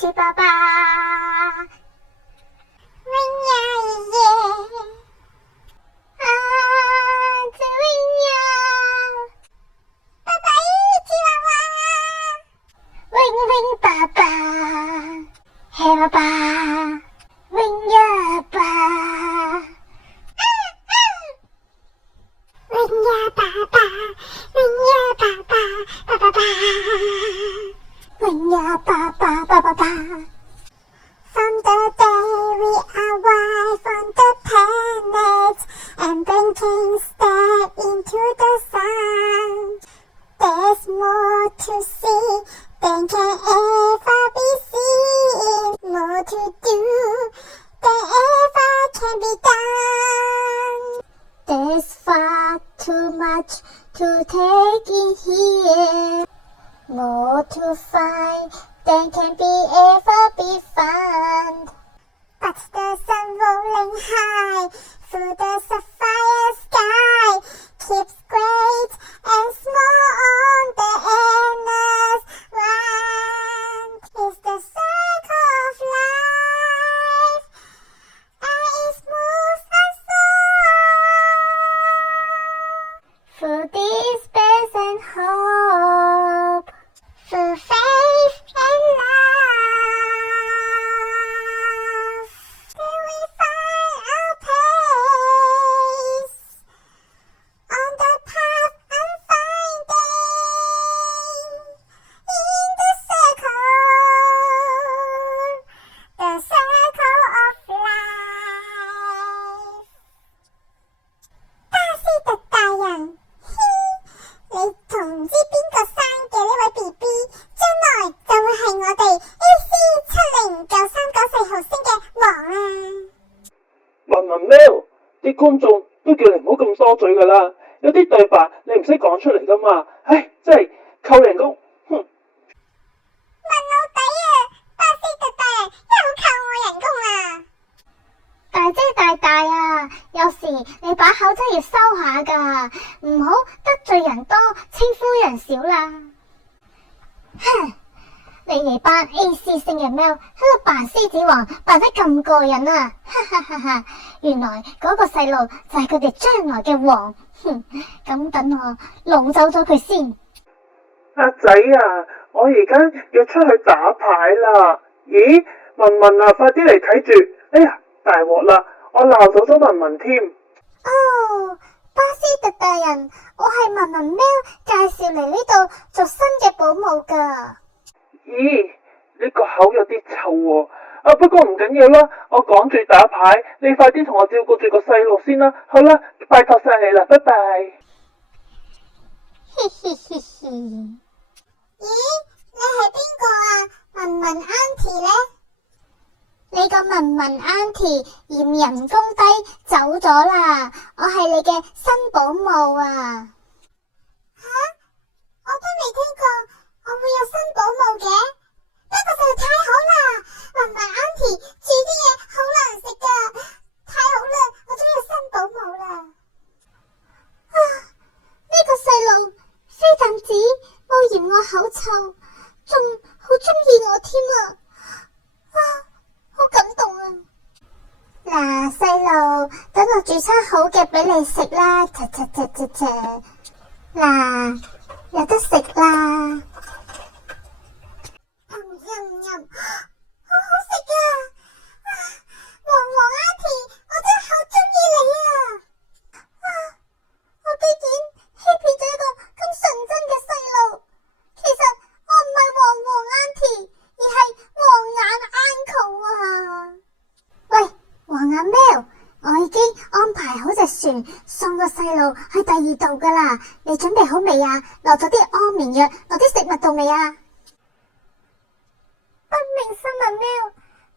奇爸爸，喂呀耶，啊，这喂呀，爸爸奇娃娃，喂爸爸，嘿爸爸，喂呀爸，喂呀爸爸，喂呀爸爸，爸爸爸。喂呀爸爸爸爸爸 From the day we arrive on the planet and blinking step into the sun, there's more to see than can ever be seen, more to do than ever can be done. There's far too much to take in here, more to find than can ever be found. But the sun rolling high through the sapphire sky keeps great and small on the endless round. It's the circle of life, and it moves us all through this space and hope. Through faith and love, till we find our place on the path unfinding in the circle of life. 大師特大人，你同唔知邊個生嘅呢位 BB， 將來就會係我哋 AC709394 號星嘅王啊！文文喵，啲觀眾都叫你唔好咁多嘴噶啦，有啲對白你唔識講出嚟噶嘛，唉，真係扣人工，哼！問老底啊，巴斯特大人又扣我人工啊！大姐大大啊，有時你把口真係要收下噶，唔好得罪人多，稱呼人少啦。哼，你哋班 AC 星嘅喵喺度扮獅子王，扮得咁過癮啊！哈哈哈哈，原來嗰個細路就係佢哋將來嘅王。哼，咁等我擄走咗佢先。阿仔啊，我而家要出去打牌啦。咦，文文啊，快啲嚟睇住！哎呀，大鑊啦，我鬧走咗文文添。哦，巴斯特大人，我係文文喵介紹嚟呢度做新嘅保姆噶。咦，你個口有啲臭喎。啊，不過唔緊要啦，我趕住打牌，你快啲同我照顧住個細路先啦。好啦，拜託晒你啦，拜拜。嘻嘻嘻嘻。咦，你係邊個啊？文文 Auntie 呢？你個文文 Auntie 嫌人工低走咗啦，我係你嘅新保姆啊！吓，我都未聽過我會有新保姆嘅，不過就太好啦！文文 Auntie 煮啲嘢好難食噶，太好啦！我終於有新保姆啦！啊，呢個細路非但止冇嫌我口臭，仲好鍾意我添啊！好感動啊！嗱，細路，等我煮餐好嘅俾你食啦，嗱，有得食啦！好好食啊！黃Auntie，我真係好鍾意你啊！我居然欺騙咗一個咁純真嘅細路，其實我唔係黃Auntie，而係黃眼 uncle 啊！喂，黃眼喵，我已經安排好隻船送個細路去第二度噶啦，你準備好未啊？落咗啲安眠藥，落啲食物度未啊？不明生物喵，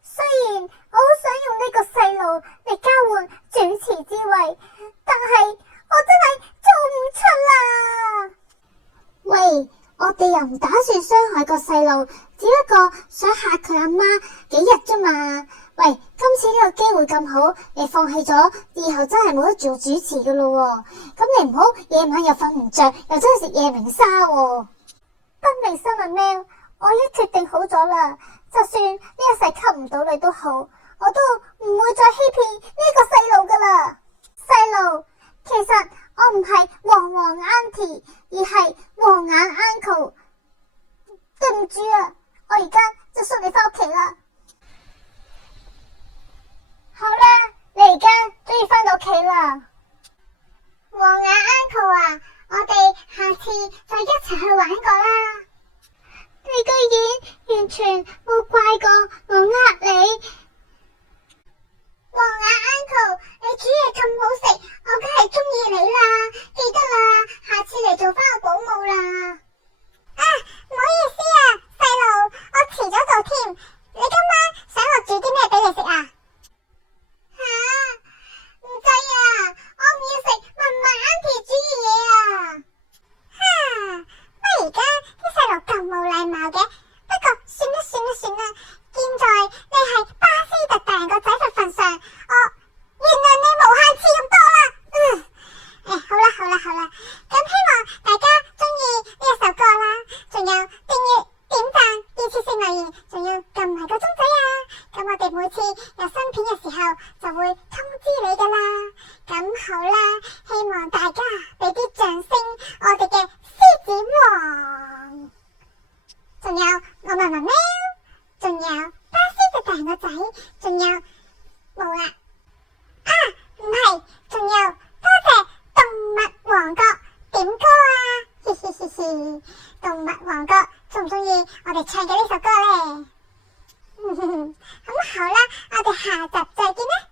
雖然我好想用呢個細路嚟交換主持之位，但係我真係做唔出啦！喂，我哋又唔打算傷害個細路，只不過想嚇佢阿媽幾日啫嘛。喂，今次呢個機會咁好，你放棄咗，以後真係冇得做主持噶咯。咁你唔好夜晚又瞓唔着，又真係食夜明沙喎。不明生物喵，我已經決定好咗啦，就就算呢一世溝唔到你都好，我都唔會再欺騙呢個細路噶啦。細路，其實我唔係黃黃 Auntie，而係黃眼 Uncle。對唔住啊，我而家就送你返屋企啦。好啦，你而家終於返到屋企啦。黃眼 Uncle 啊，我哋下次再一齊去玩過啦。你居然完全冇怪過我呃你。黃眼 Uncle，你煮嘢咁好食，我梗係中意你啦。記得啦，下次嚟做返個保姆啦。啊，唔好意思啊，細路，我遲咗到添。你今晚想我煮啲咩俾你食啊？唔制啊，我唔要食文文 Auntie 煮嘅嘢啊。乜而家啲細路咁冇禮貌嘅？不過算啦。現在你係巴斯特大人個仔嘅份上，我原諒你無限次咁多啦。好啦，咁希望大家中意呢一首歌啦，仲有訂閱、點讚、二次性留言，仲要撳埋個鐘仔啊！咁我哋每次有新片嘅時候就會通知你噶啦。咁好啦，希望大家俾啲掌聲，我哋嘅獅子王，仲有我文文喵，仲有巴斯特大人個仔，仲有冇啦？唔係，仲有多謝動物王國點歌啊！嘻嘻嘻嘻，動物王國中唔中意我哋唱嘅呢首歌咧？咁好啦，我哋下集再見啦！